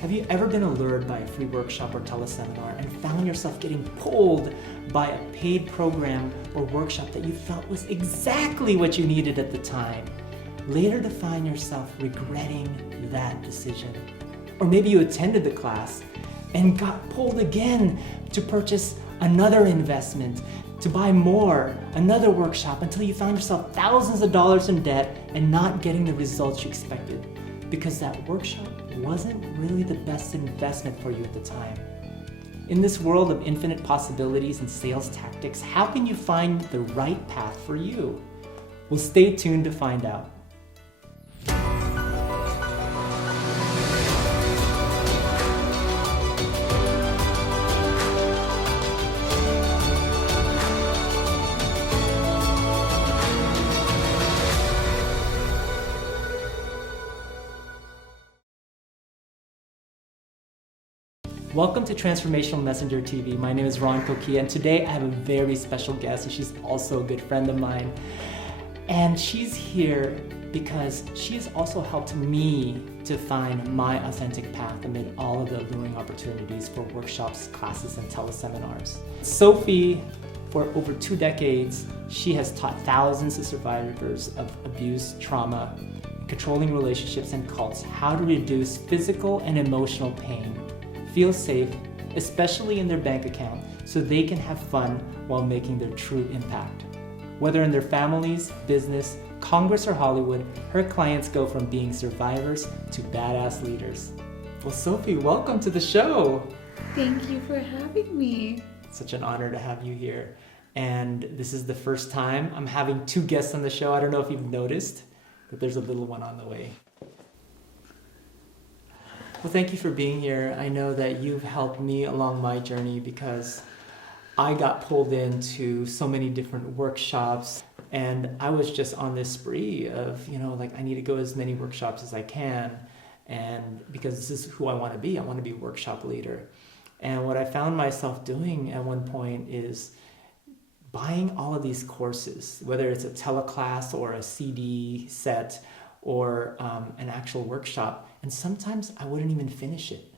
Have you ever been allured by a free workshop or teleseminar and found yourself getting pulled by a paid program or workshop that you felt was exactly what you needed at the time, later to find yourself regretting that decision? Or maybe you attended the class and got pulled again to purchase another investment, to buy more, another workshop, until you found yourself thousands of dollars in debt and not getting the results you expected because that workshop wasn't really the best investment for you at the time. In this world of infinite possibilities and sales tactics, how can you find the right path for you? Well, stay tuned to find out. Welcome to Transformational Messenger TV. My name is Coquia, and today I have a very special guest, and she's also a good friend of mine. And she's here because she has also helped me to find my authentic path amid all of the alluring opportunities for workshops, classes, and teleseminars. Sofie, for over 2 decades, she has taught thousands of survivors of abuse, trauma, controlling relationships, and cults how to reduce physical and emotional pain, feel safe, especially in their bank account, so they can have fun while making their true impact. Whether in their families, business, Congress, or Hollywood, her clients go from being survivors to badass leaders. Well, Sofie, welcome to the show. Thank you for having me. It's such an honor to have you here. And this is the first time I'm having 2 guests on the show. I don't know if you've noticed, but there's a little one on the way. Well, thank you for being here. I know that you've helped me along my journey because I got pulled into so many different workshops, and I was just on this spree of, I need to go as many workshops as I can, and because this is who I want to be. I want to be a workshop leader. And what I found myself doing at one point is buying all of these courses, whether it's a teleclass or a CD set or an actual workshop. And sometimes I wouldn't even finish it.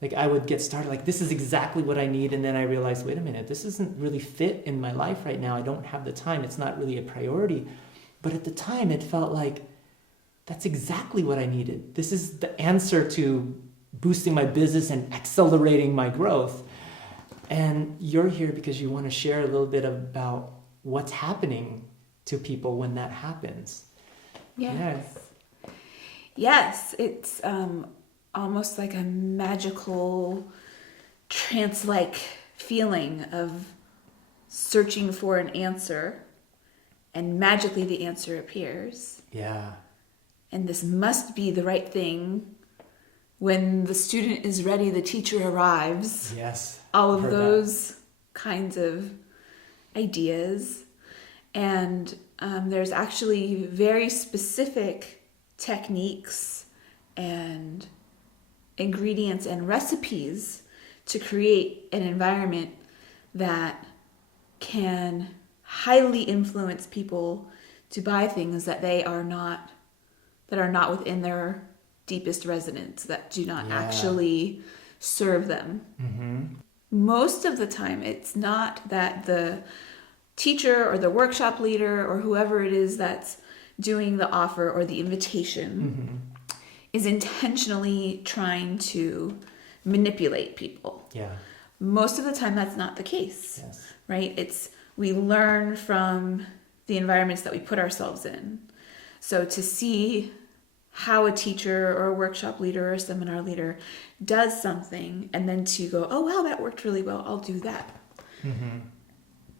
Like I would get started, like this is exactly what I need. And then I realized, wait a minute, this doesn't really fit in my life right now. I don't have the time. It's not really a priority. But at the time it felt like that's exactly what I needed. This is the answer to boosting my business and accelerating my growth. And you're here because you want to share a little bit about what's happening to people when that happens. Yes, it's almost like a magical trance-like feeling of searching for an answer, and magically the answer appears. Yeah. And this must be the right thing. When the student is ready, the teacher arrives. Yes. All of those kinds of ideas. And there's actually very specific techniques and ingredients and recipes to create an environment that can highly influence people to buy things that are not within their deepest resonance, that do not actually serve them. Mm-hmm. Most of the time, it's not that the teacher or the workshop leader or whoever it is that's doing the offer or the invitation is intentionally trying to manipulate people. Yeah. Most of the time that's not the case. Yes. Right? We learn from the environments that we put ourselves in. So to see how a teacher or a workshop leader or a seminar leader does something and then to go, oh wow, that worked really well, I'll do that. Mm-hmm.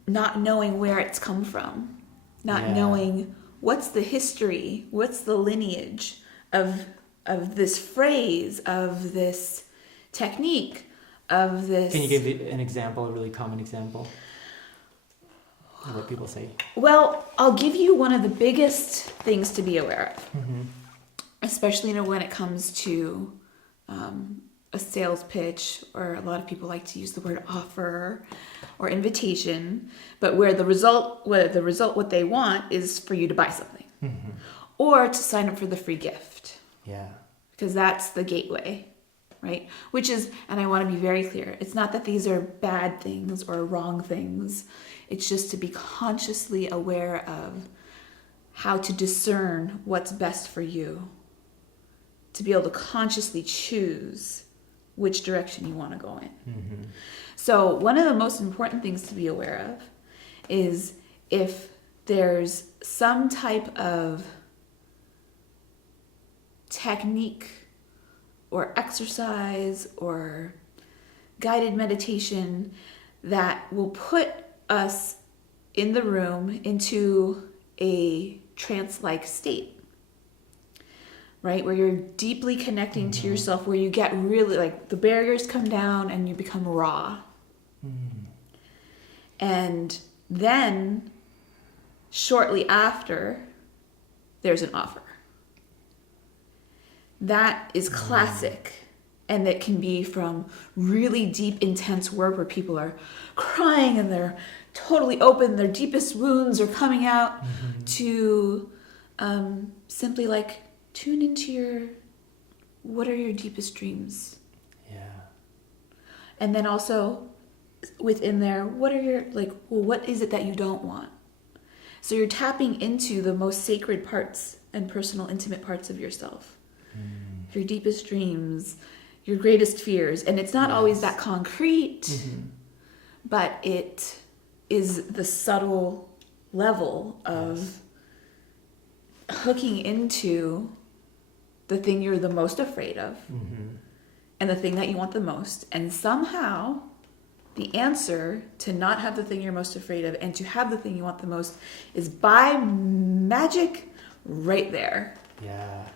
Not knowing where it's come from, not knowing what's the history, what's the lineage of this phrase, of this technique, of this. Can you give an example, a really common example of what people say? Well, I'll give you one of the biggest things to be aware of, especially when it comes to a sales pitch, or a lot of people like to use the word offer or invitation, but where what they want is for you to buy something or to sign up for the free gift. Yeah. Because that's the gateway, right? Which is, and I want to be very clear, it's not that these are bad things or wrong things. It's just to be consciously aware of how to discern what's best for you, to be able to consciously choose which direction you want to go in. Mm-hmm. So one of the most important things to be aware of is if there's some type of technique or exercise or guided meditation that will put us in the room into a trance-like state, right? Where you're deeply connecting to yourself, where you get really, like, the barriers come down and you become raw. And then shortly after, there's an offer. That is classic. And it can be from really deep, intense work where people are crying and they're totally open, their deepest wounds are coming out, to simply like tune into what are your deepest dreams? Yeah. And then also within there, what are your, like, well, what is it that you don't want? So you're tapping into the most sacred parts and personal, intimate parts of yourself. Your deepest dreams, your greatest fears. And it's not always that concrete, but it is the subtle level of hooking into the thing you're the most afraid of and the thing that you want the most. And somehow the answer to not have the thing you're most afraid of and to have the thing you want the most is by magic right there. Yeah.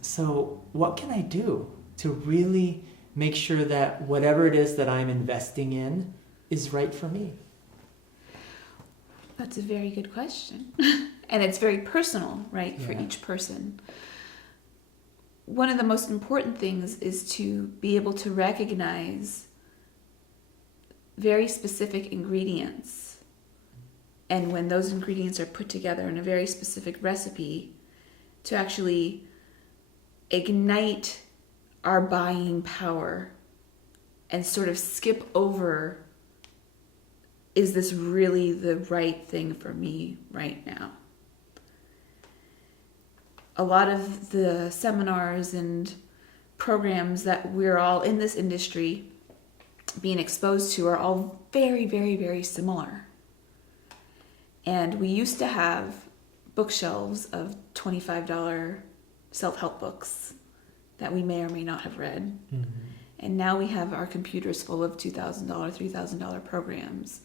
So what can I do to really make sure that whatever it is that I'm investing in is right for me? That's a very good question. And it's very personal, right, for each person. One of the most important things is to be able to recognize very specific ingredients. And when those ingredients are put together in a very specific recipe, to actually ignite our buying power and sort of skip over, is this really the right thing for me right now? A lot of the seminars and programs that we're all in this industry being exposed to are all very, very, very similar. And we used to have bookshelves of $25 self-help books that we may or may not have read. And now we have our computers full of $2,000, $3,000 programs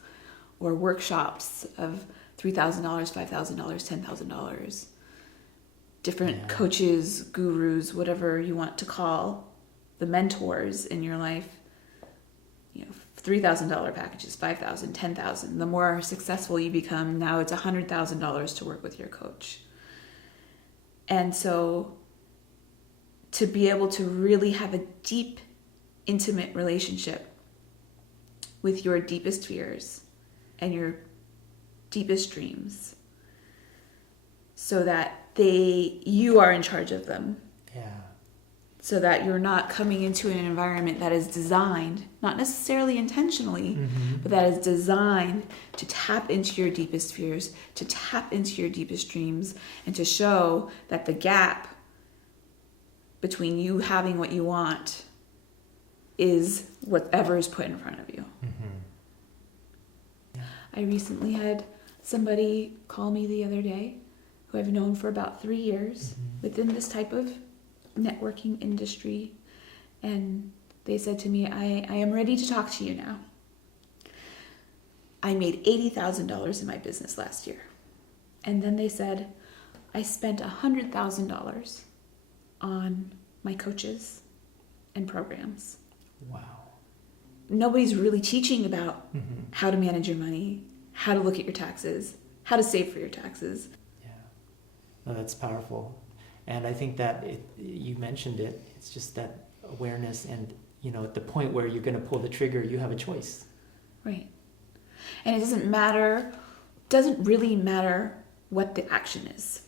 or workshops of $3,000, $5,000, $10,000. Different coaches, gurus, whatever you want to call the mentors in your life. You know, $3,000 packages, $5,000, $10,000. The more successful you become, now it's $100,000 to work with your coach. And so to be able to really have a deep, intimate relationship with your deepest fears and your deepest dreams, so that you are in charge of them. Yeah. So that you're not coming into an environment that is designed, not necessarily intentionally, but that is designed to tap into your deepest fears, to tap into your deepest dreams, and to show that the gap between you having what you want is whatever is put in front of you. I recently had somebody call me the other day who I've known for about 3 years within this type of networking industry, and they said to me, I am ready to talk to you now. I made $80,000 in my business last year. And then they said, I spent $100,000 on my coaches and programs. Wow. Nobody's really teaching about how to manage your money, how to look at your taxes, how to save for your taxes. Yeah. No, that's powerful. And I think that you mentioned it, it's just that awareness, and, you know, at the point where you're going to pull the trigger, you have a choice. Right. And it doesn't really matter what the action is.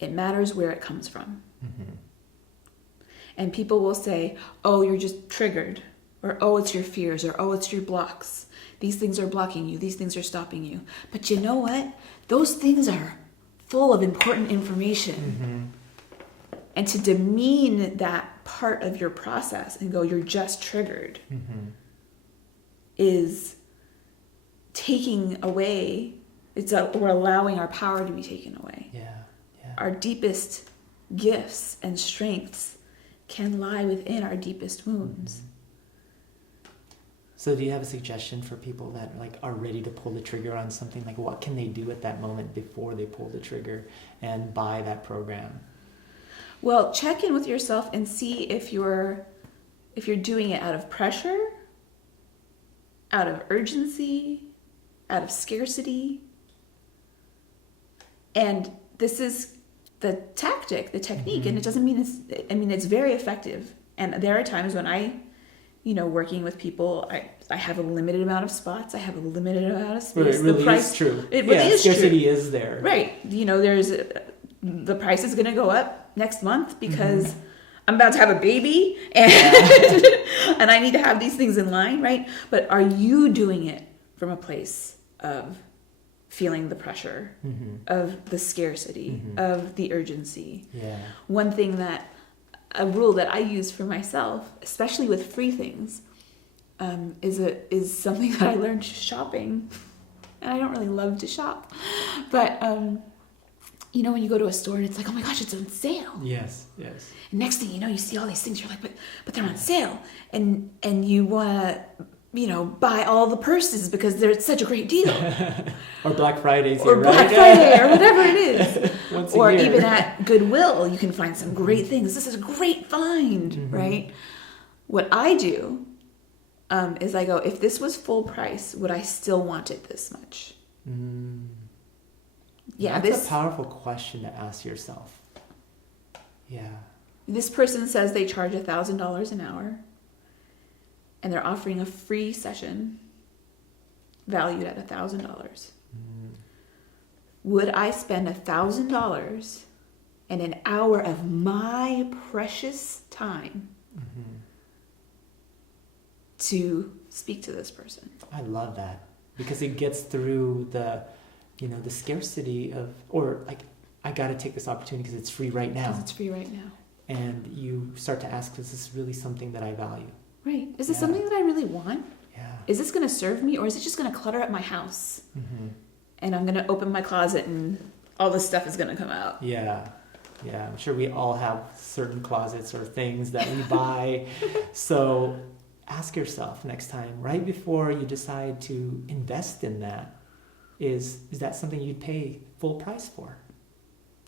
It matters where it comes from. And people will say, oh, you're just triggered, or oh, it's your fears, or oh, it's your blocks. These things are blocking you. These things are stopping you. But you know what? Those things are full of important information. And to demean that part of your process and go, you're just triggered, is taking away, we're allowing our power to be taken away. Our deepest gifts and strengths can lie within our deepest wounds. So do you have a suggestion for people that like are ready to pull the trigger on something? Like what can they do at that moment before they pull the trigger and buy that program? Well, check in with yourself and see if you're doing it out of pressure, out of urgency, out of scarcity. And this is the tactic, the technique, and it doesn't mean it's very effective. And there are times when I, working with people, I have a limited amount of spots. I have a limited amount of space. It really is true. It really is scarcity true. is there. Right. The price is going to go up next month because I'm about to have a baby and, and I need to have these things in line, right? But are you doing it from a place of feeling the pressure, of the scarcity, of the urgency? One thing a rule that I use for myself, especially with free things, is something that I learned shopping. And I don't really love to shop, but when you go to a store and it's like, oh my gosh, it's on sale. Yes. And next thing you know, you see all these things. You're like, but they're on sale, and you want to buy all the purses because they're such a great deal. Or Black Fridays. Or Black Friday, or whatever it is. Once a or year. Even at Goodwill, you can find some great things. This is a great find, right? What I do is I go, if this was full price, would I still want it this much? Yeah, that's a powerful question to ask yourself. Yeah. This person says they charge $1,000 an hour, and they're offering a free session valued at $1,000. Would I spend $1,000 and an hour of my precious time to speak to this person? I love that because it gets through the scarcity of, or like, I got to take this opportunity because it's free right now. Because it's free right now. And you start to ask, is this really something that I value? Right. Is this something that I really want? Yeah. Is this going to serve me, or is it just going to clutter up my house? And I'm going to open my closet and all this stuff is going to come out. Yeah. I'm sure we all have certain closets or things that we buy. So ask yourself next time, right before you decide to invest in that, is that something you'd pay full price for?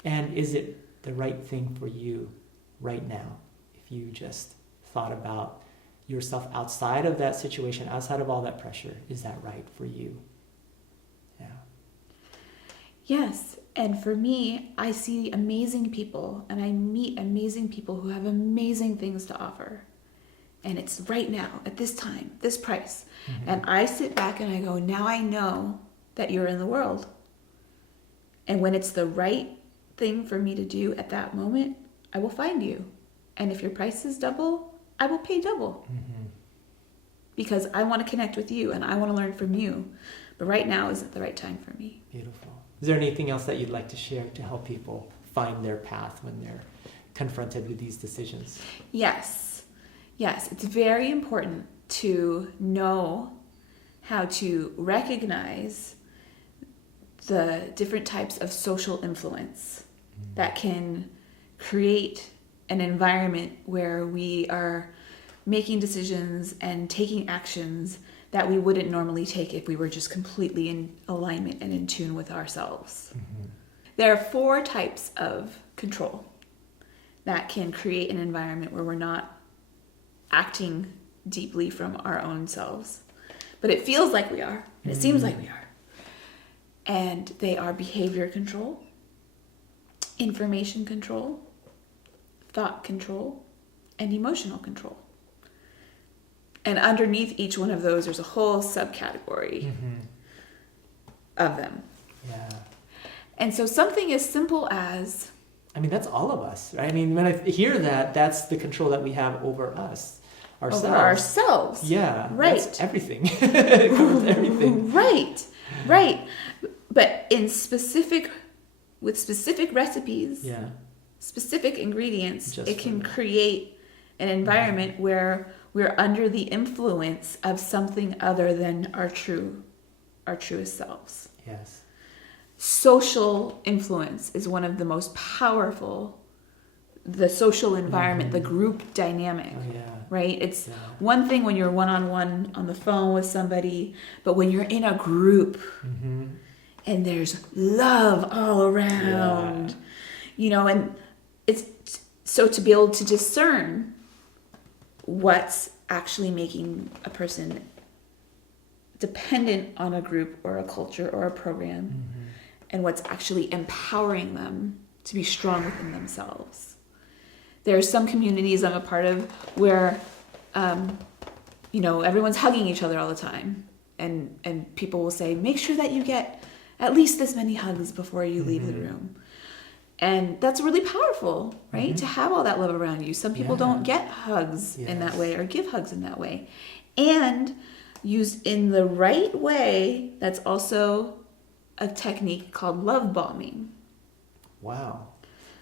And is it the right thing for you right now? If you just thought about yourself outside of that situation, outside of all that pressure, is that right for you? Yeah. Yes. And for me, I see amazing people and I meet amazing people who have amazing things to offer. And it's right now, at this time, this price. And I sit back and I go, now I know that you're in the world. And when it's the right thing for me to do at that moment, I will find you. And if your price is double, I will pay double. Because I want to connect with you and I want to learn from you. But right now isn't the right time for me. Beautiful. Is there anything else that you'd like to share to help people find their path when they're confronted with these decisions? Yes, it's very important to know how to recognize the different types of social influence that can create an environment where we are making decisions and taking actions that we wouldn't normally take if we were just completely in alignment and in tune with ourselves. There are 4 types of control that can create an environment where we're not acting deeply from our own selves. But it feels like we are, and it seems like we are. And they are behavior control, information control, thought control, and emotional control. And underneath each one of those, there's a whole subcategory of them. Yeah. And so something as simple as I mean, that's all of us, right? I mean, when I hear that, that's the control that we have over us, ourselves. Over ourselves. Yeah. Right. That's everything. It covers everything. Right. But with specific recipes, Yeah. specific ingredients, Just it for can that. create an environment where we're under the influence of something other than our truest selves. Yes. Social influence is one of the most powerful, the social environment, the group dynamic, Oh, yeah. right? It's Yeah. one thing when you're one-on-one on the phone with somebody, but when you're in a group Mm-hmm. and there's love all around, and it's so to be able to discern what's actually making a person dependent on a group or a culture or a program, Mm-hmm. and what's actually empowering them to be strong within themselves. There are some communities I'm a part of where, everyone's hugging each other all the time, and people will say, make sure that you get at least this many hugs before you leave the room. And that's really powerful, right? Mm-hmm. To have all that love around you. Some people Yeah. don't get hugs in that Yes. way or give hugs in that way. And used in the right way, that's also a technique called love bombing. Wow.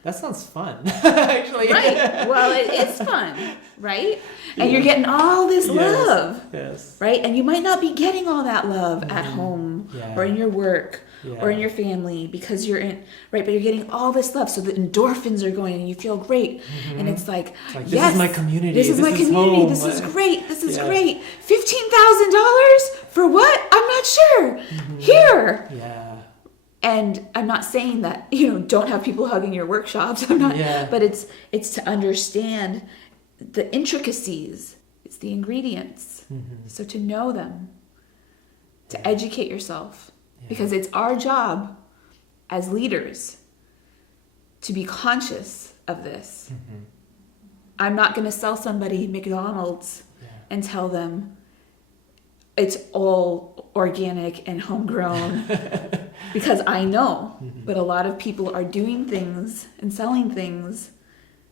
That sounds fun, actually. Right. Well, it's fun, right? And you're Yeah. getting all this Yes. love, Yes. right? And you might not be getting all that love at home Yeah. or in your work Yeah. or in your family because you're in, right? But you're getting all this love. So the endorphins are going and you feel great. And it's like, It's like, yes, this is my community. This is my community. home. This is great. This is Yeah. great. $15,000 for what? I'm not sure. Here. Yeah. And I'm not saying that, don't have people hugging your workshops. I'm not, Yeah. but it's to understand the intricacies. It's the ingredients. Mm-hmm. So to know them, to Yeah. educate yourself, Yeah. because it's our job as leaders to be conscious of this. Mm-hmm. I'm not going to sell somebody McDonald's Yeah. and tell them it's all organic and homegrown because I know. Mm-hmm. But a lot of people are doing things and selling things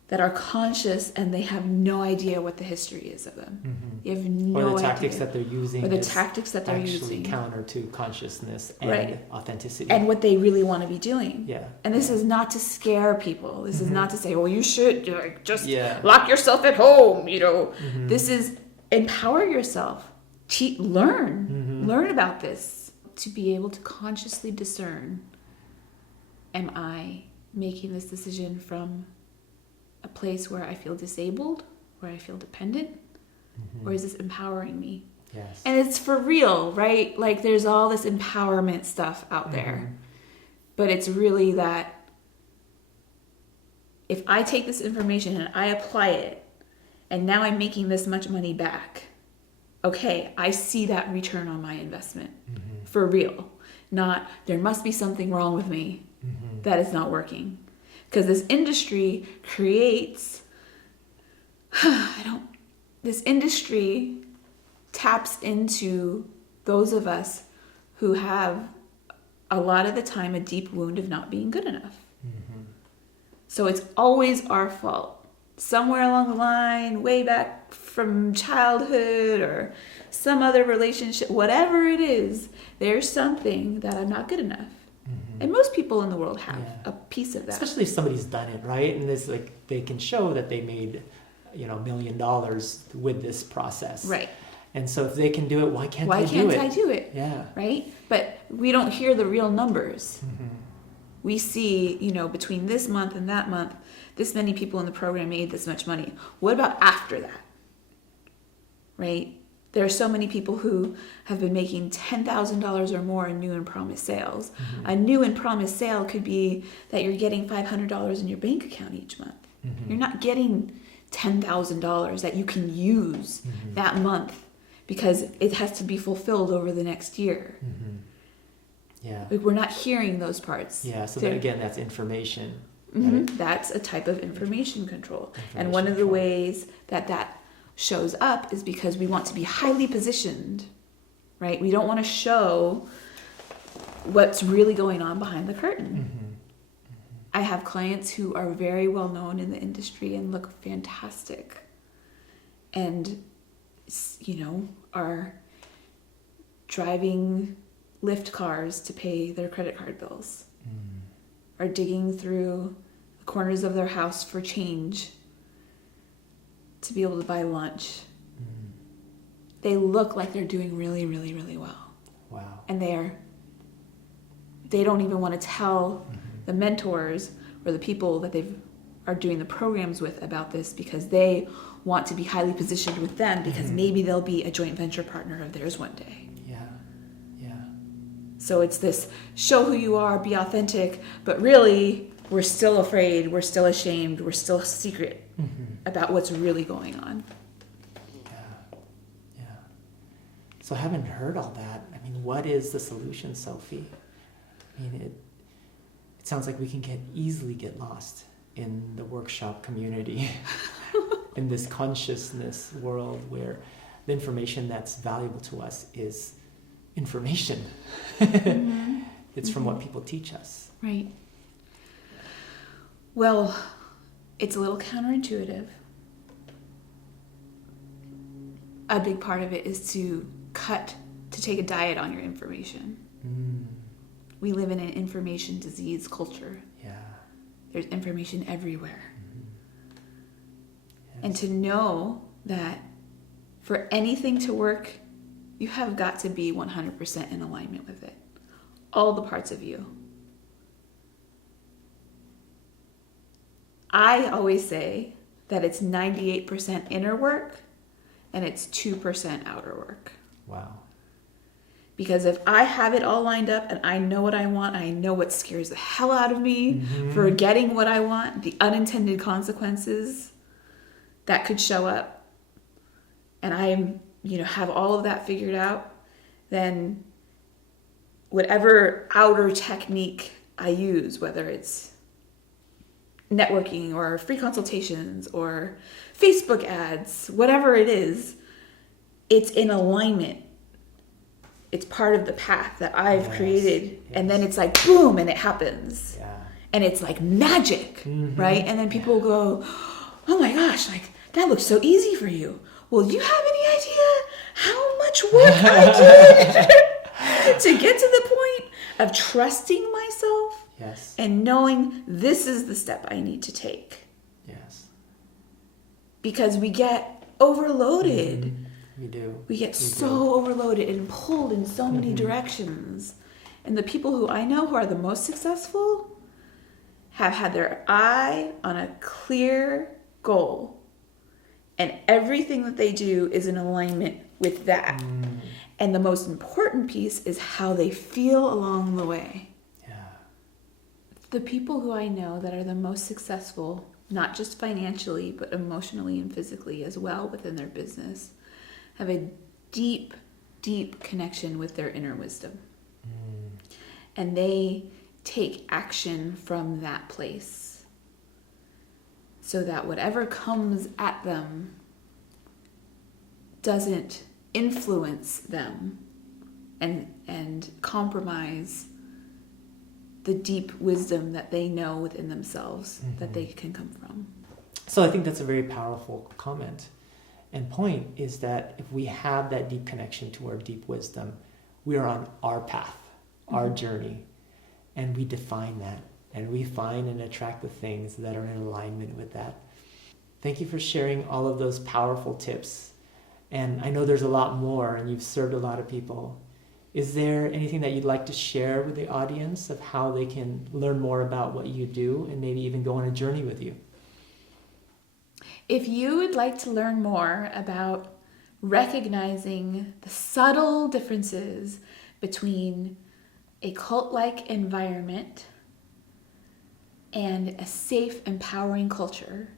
that are conscious and they have no idea what the history is of them. Mm-hmm. You have no Or idea. the tactics that they're using. Or the is tactics that they're actually using. counter to consciousness and Right. authenticity. And what they really want to be doing. Yeah. And this is not to scare people. This is not to say, well, you should just Yeah. lock yourself at home, Mhm. This is empower yourself. Learn. Mhm. Learn about this. To be able to consciously discern, am I making this decision from a place where I feel disabled, where I feel dependent, Mhm. or is this empowering me? Yes. And it's for real, right? Like there's all this empowerment stuff out there. Mhm. But it's really that if I take this information and I apply it, and now I'm making this much money back, okay, I see that return on my investment. Mhm. For real. Not, there must be something wrong with me Mhm. that is not working. Because this industry creates, this industry taps into those of us who have a lot of the time a deep wound of not being good enough. Mhm. So it's always our fault. Somewhere along the line, way back from childhood or some other relationship, whatever it is, there's something that I'm not good enough. Mhm. And most people in the world have Yeah. a piece of that. Especially if somebody's done it, right? And it's like they can show that they made, $1 million with this process. Right. And so if they can do it, why can't Why I can't do it? I do it? Yeah. Right? But we don't hear the real numbers. Mhm. We see, between this month and that month, this many people in the program made this much money. What about after that? Right? There are so many people who have been making $10,000 or more in new and promised sales. Mhm. A new and promised sale could be that you're getting $500 in your bank account each month. Mhm. You're not getting $10,000 that you can use Mhm. that month because it has to be fulfilled over the next year. Mhm. Yeah. Like, we're not hearing those parts. Yeah. So They're- then again, that's information. Mhm. Right? That's a type of information control. And Information one of the control. ways that shows up is because we want to be highly positioned, right? We don't want to show what's really going on behind the curtain. Mhm. I have clients who are very well known in the industry and look fantastic and, are driving Lyft cars to pay their credit card bills, are digging through the corners of their house for change to be able to buy lunch. They look like they're doing really, really, really well. Wow. And they don't even want to tell the mentors or the people that they are doing the programs with about this, because they want to be highly positioned with them, because maybe they'll be a joint venture partner of theirs one day. Yeah. So it's this show who you are, be authentic, but really we're still afraid, we're still ashamed, we're still secret about what's really going on. Yeah. So having heard all that, I mean, what is the solution, Sofie? I mean, it sounds like we can easily get lost in the workshop community, in this consciousness world where the information that's valuable to us is information. It's from what people teach us. Right. Well, it's a little counterintuitive. A big part of it is to take a diet on your information. We live in an information disease culture. Yeah. There's information everywhere. Yes. And to know that for anything to work, you have got to be 100% in alignment with it. All the parts of you. I always say that it's 98% inner work and it's 2% outer work. Wow. Because if I have it all lined up and I know what I want, I know what scares the hell out of me for getting what I want, the unintended consequences that could show up, and I have all of that figured out, then whatever outer technique I use, whether it's networking or free consultations or Facebook ads, whatever it is, it's in alignment. It's part of the path that I've created. Yes. And then it's like, boom, and it happens. Yeah. And it's like magic, right? And then people go, oh my gosh, like that looks so easy for you. Well, do you have any idea how much work I did to get to the point of trusting myself? Yes. And knowing this is the step I need to take. Yes. Because we get overloaded. We do. We get so overloaded and pulled in so many directions. And the people who I know who are the most successful have had their eye on a clear goal. And everything that they do is in alignment with that. And the most important piece is how they feel along the way. The people who I know that are the most successful, not just financially, but emotionally and physically as well within their business, have a deep, deep connection with their inner wisdom. And they take action from that place so that whatever comes at them doesn't influence them and compromise the deep wisdom that they know within themselves that they can come from. So I think that's a very powerful comment and point, is that if we have that deep connection to our deep wisdom, we are on our path, our journey, and we define that, and we find and attract the things that are in alignment with that. Thank you for sharing all of those powerful tips. And I know there's a lot more, and you've served a lot of people. Is there anything that you'd like to share with the audience of how they can learn more about what you do and maybe even go on a journey with you? If you would like to learn more about recognizing the subtle differences between a cult-like environment and a safe, empowering culture,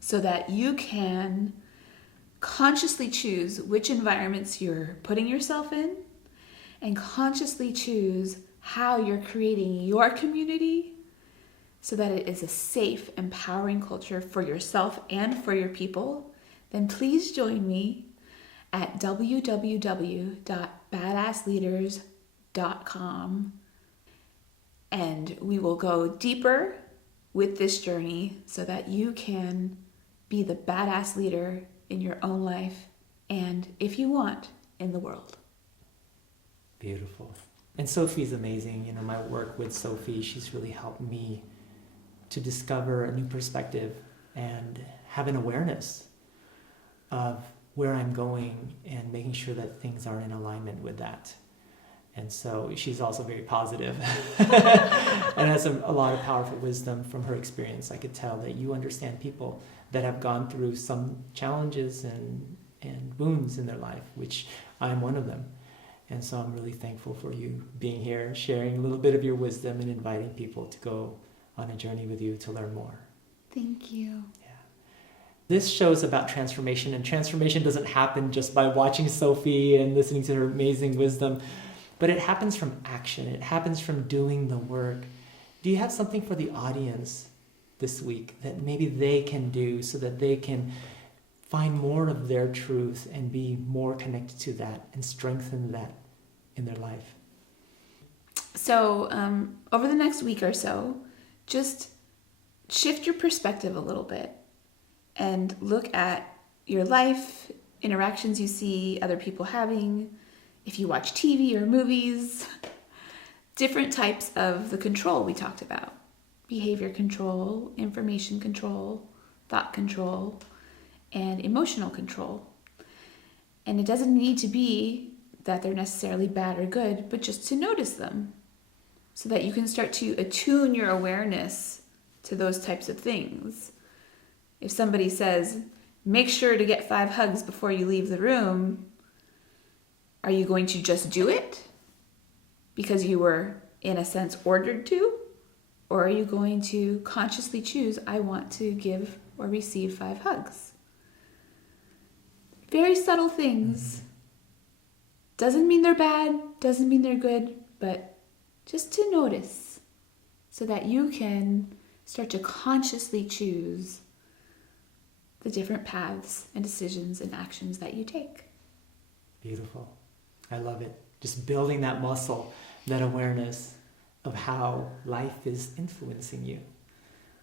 so that you can consciously choose which environments you're putting yourself in, and consciously choose how you're creating your community so that it is a safe, empowering culture for yourself and for your people, then please join me at www.badassleaders.com, and we will go deeper with this journey so that you can be the badass leader in your own life and, if you want, in the world. Beautiful. And Sofie's amazing. You know, my work with Sofie, she's really helped me to discover a new perspective and have an awareness of where I'm going and making sure that things are in alignment with that. And so she's also very positive and has a lot of powerful wisdom from her experience. I could tell that you understand people that have gone through some challenges and wounds in their life, which I'm one of them. And so I'm really thankful for you being here, sharing a little bit of your wisdom and inviting people to go on a journey with you to learn more. Thank you. This show is about transformation, and transformation doesn't happen just by watching Sofie and listening to her amazing wisdom, but it happens from action. It happens from doing the work. Do you have something for the audience this week that maybe they can do so that they can find more of their truth and be more connected to that and strengthen that in their life? So over the next week or so, just shift your perspective a little bit and look at your life, interactions you see other people having, if you watch TV or movies, different types of the control we talked about. Behavior control, information control, thought control, and emotional control. And it doesn't need to be that they're necessarily bad or good, but just to notice them so that you can start to attune your awareness to those types of things. If somebody says, make sure to get 5 hugs before you leave the room, are you going to just do it because you were, in a sense, ordered to? Or are you going to consciously choose, I want to give or receive 5 hugs? Very subtle things. Doesn't mean they're bad, doesn't mean they're good, but just to notice so that you can start to consciously choose the different paths and decisions and actions that you take. Beautiful. I love it. Just building that muscle, that awareness of how life is influencing you.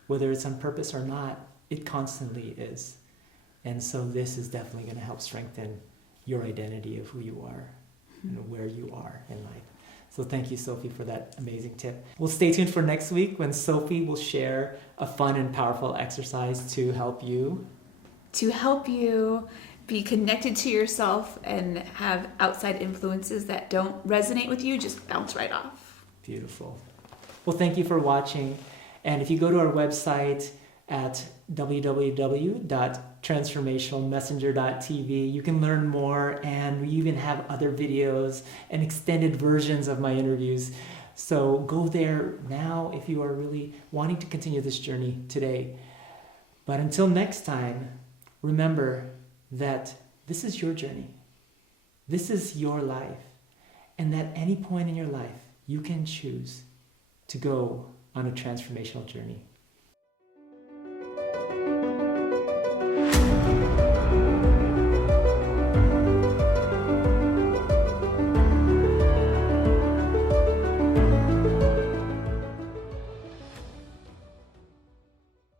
Whether it's on purpose or not, it constantly is. And so this is definitely going to help strengthen your identity of who you are and where you are in life. So thank you, Sofie, for that amazing tip. We'll stay tuned for next week when Sofie will share a fun and powerful exercise to help you be connected to yourself and have outside influences that don't resonate with you, just bounce right off. Beautiful. Well, thank you for watching. And if you go to our website at www.transformationalmessenger.tv, you can learn more, and we even have other videos and extended versions of my interviews. So go there now if you are really wanting to continue this journey today. But until next time, remember that this is your journey. This is your life. And at any point in your life, you can choose to go on a transformational journey.